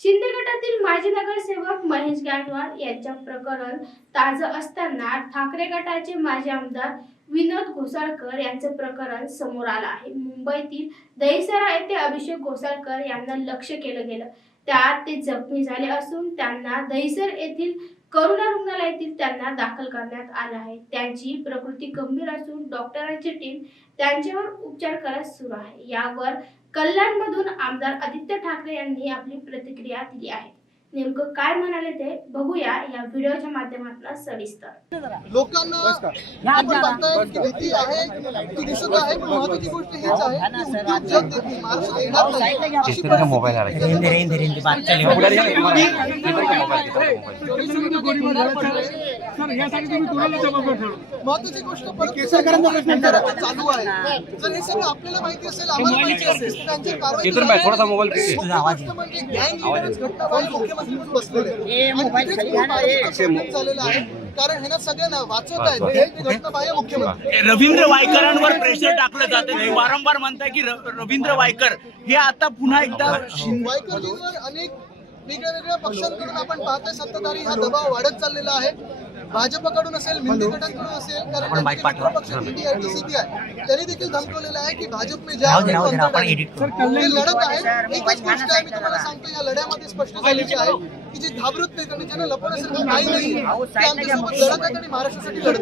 शिंदे गटातील माजी नगरसेवक महेश गायकवाड यांच्या प्रकरण ताजं असताना ठाकरे गटाचे माजी आमदार विनोद घोसाळकर यांचं प्रकरण समोर आलं आहे. मुंबईतील दहिसरा येथे अभिषेक घोसाळकर यांना लक्ष केलं गेलं. त्यात ते जखमी झाले असून त्यांना दहिसर येथील करुणा रुग्णालयातील त्यांना दाखल करण्यात आलं आहे. त्यांची प्रकृती गंभीर असून डॉक्टरांची टीम त्यांच्यावर उपचार करत सुरू आहे. यावर कल्याणमधून आमदार आदित्य ठाकरे यांनी आपली प्रतिक्रिया दिली आहे. नेमकं काय म्हणाले ते बघूया या व्हिडिओच्या माध्यमातून सविस्तर. लोकांना आपण बघताय की भीती आहे ती दिसत आहे पण महत्वाची गोष्ट हीच आहे है चली. महत्वाची गोष्ट परत विचारायचं चालू आहे. जर हे सगळं आपल्याला माहिती असेल आम्हाला माहिती असेल कारवाई म्हणजे गँग मुख्यमंत्री बसलेले झालेला आहे. कारण ह्यांना सगळ्यांना वाचवत आहेत. हे बाह्य मुख्यमंत्री. रवींद्र वायकरांवर प्रेशर टाकलं जातं. वारंवार म्हणताय की रवींद्र वायकर हे आता पुन्हा एकदा वायकरजींवर अनेक वेगळ्या वेगळ्या पक्षांकडून आपण पाहतोय सत्ताधारी हा दबाव वाढत चाललेला आहे. भाजपकडून असेल मिंदे गटांकडून असेल कारण सीबीआय त्यांनी देखील धमकवलेलं आहे की भाजप में राहू दे, राहू दे, जा आपण edit करू. ते लढत आहे एकच गोष्ट आहे मी तुम्हाला सांगतो या लढ्यामध्ये स्पष्ट झालेली आहे की जे घाबरत नाहीत आणि ज्यांना लपवण्यासारखं काही नाही ते आमच्यासोबत लढत आहेत आणि महाराष्ट्रासाठी लढत.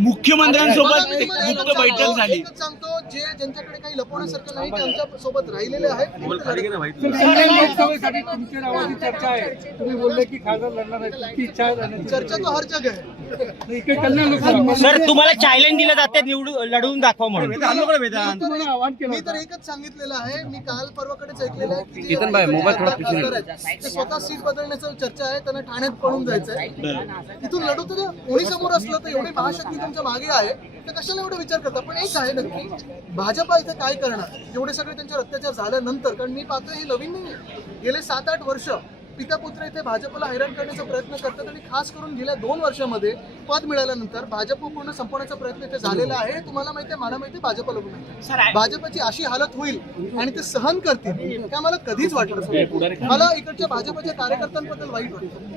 मुख्यमंत्र्यांसोबत एक मला गुप्त बैठक झाली. सांगतो जे ज्यांच्याकडे काही लपवण्यासारखं नाही ते आमच्यासोबत राहिलेले आहेत. लोकसभेसाठी तुमच्या नावाची चर्चा आहे. तुम्ही बोलले की खासदार लढणार आहे तुमची इच्छा आहे लढण्याची. चर्चा तो हर जग आहे इकडे कल्याण लोकसभा सर तुम्हाला चॅलेंज दिलं जाते निवडून लढवून दाखवा म्हणून. तुम्हाला आव्हान केलं मी. तर एकच सांगितलेलं आहे मी काल परवाकडेच ऐकलेलं आहे की मोबाईल स्वतः सीट बदलण्याचं चर्चा आहे त्यांना ठाण्यात पळून जायचंय. तिथून लढू तर. कोणी समोर असलं तर एवढी महाशक्ती तुमच्या मागे आहे तर कशाला एवढा विचार करता? पण एक आहे नक्की भाजपा इथे काय करणार? एवढे सगळे त्यांच्यावर अत्याचार झाल्यानंतर कारण मी पाहतोय हे नवीन नाही गेले सात आठ वर्ष पिता पुत्र इथे भाजपला हैराण करण्याचा प्रयत्न करतात आणि खास करून गेल्या दोन वर्षामध्ये पद मिळाल्यानंतर भाजप पूर्ण संपवण्याचा प्रयत्न इथे झालेला आहे. तुम्हाला माहिती आहे मला माहिती आहे भाजपला माहिती. भाजपची अशी हालत होईल आणि ते सहन करतील ते आम्हाला कधीच वाटलं नाही. मला इकडच्या भाजपच्या कार्यकर्त्यांबद्दल वाईट वाटतं.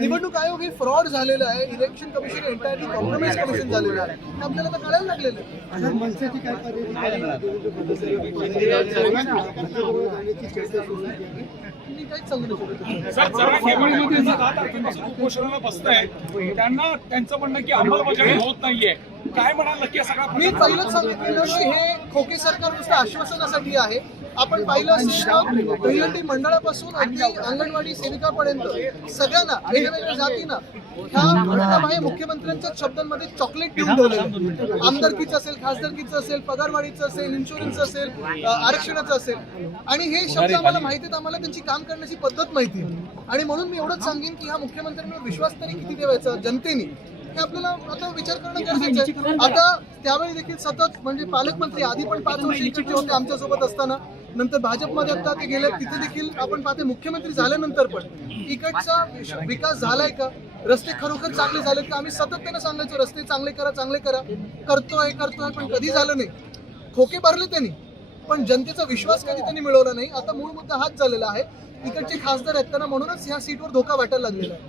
निवडणूक आयोग हे फ्रॉड झालेलं आहे election commission entirely compromise commission झालेलं आहे. आपल्याला कळायला लागलेलं आहे. त्यांना त्यांचं म्हणणं की अंमलबजावणी होत नाहीये. काय म्हणाल नक्की सगळा मी पहिलंच सांगितलेलं की हे खोके सरकार नुसतं आश्वासनासाठी आहे. आपण पाहिलं असेल तर दहीहंडी मंडळापासून अगदी अंगणवाडी सेविकापर्यंत सगळ्यांना वेगवेगळ्या जातींना ह्या घटनाबाह्य मुख्यमंत्र्यांच्या शब्दांमध्ये चॉकलेट देऊन ठेवलं आमदारकीचं असेल खासदारकीचं असेल पगारवाढीचं असेल इन्शुरन्स असेल आरक्षणाचं असेल. आणि हे शब्द आम्हाला माहिती आहेत आम्हाला त्यांची काम करण्याची पद्धत माहिती आहे. आणि म्हणून मी एवढंच सांगेन की ह्या मुख्यमंत्र्यांवर विश्वास तरी किती ठेवायचा जनतेने? हे आपल्याला आता विचार करणं गरजेचं आहे. आता त्यावेळी देखील सतत म्हणजे पालकमंत्री आधी पण पाच वर्ष इकडचे होते आमच्यासोबत असताना. नंतर भाजपमध्ये आता ते गेले तिथे देखील आपण पाहते मुख्यमंत्री झाल्यानंतर पण. इकडचा विकास झालाय का? रस्ते खरोखर चांगले झालेत का? आम्ही सतत त्यांना सांगायचो रस्ते चांगले करा चांगले करा. करतोय करतोय पण कधी झालं नाही. खोके भरले त्यांनी. पण जनतेचा विश्वास कधी त्यांनी मिळवला नाही. आता मूळ मुद्दा हाच झालेला आहे. इकडचे खासदार आहेत त्यांना म्हणूनच ह्या सीटवर धोका वाटायला लागलेला आहे.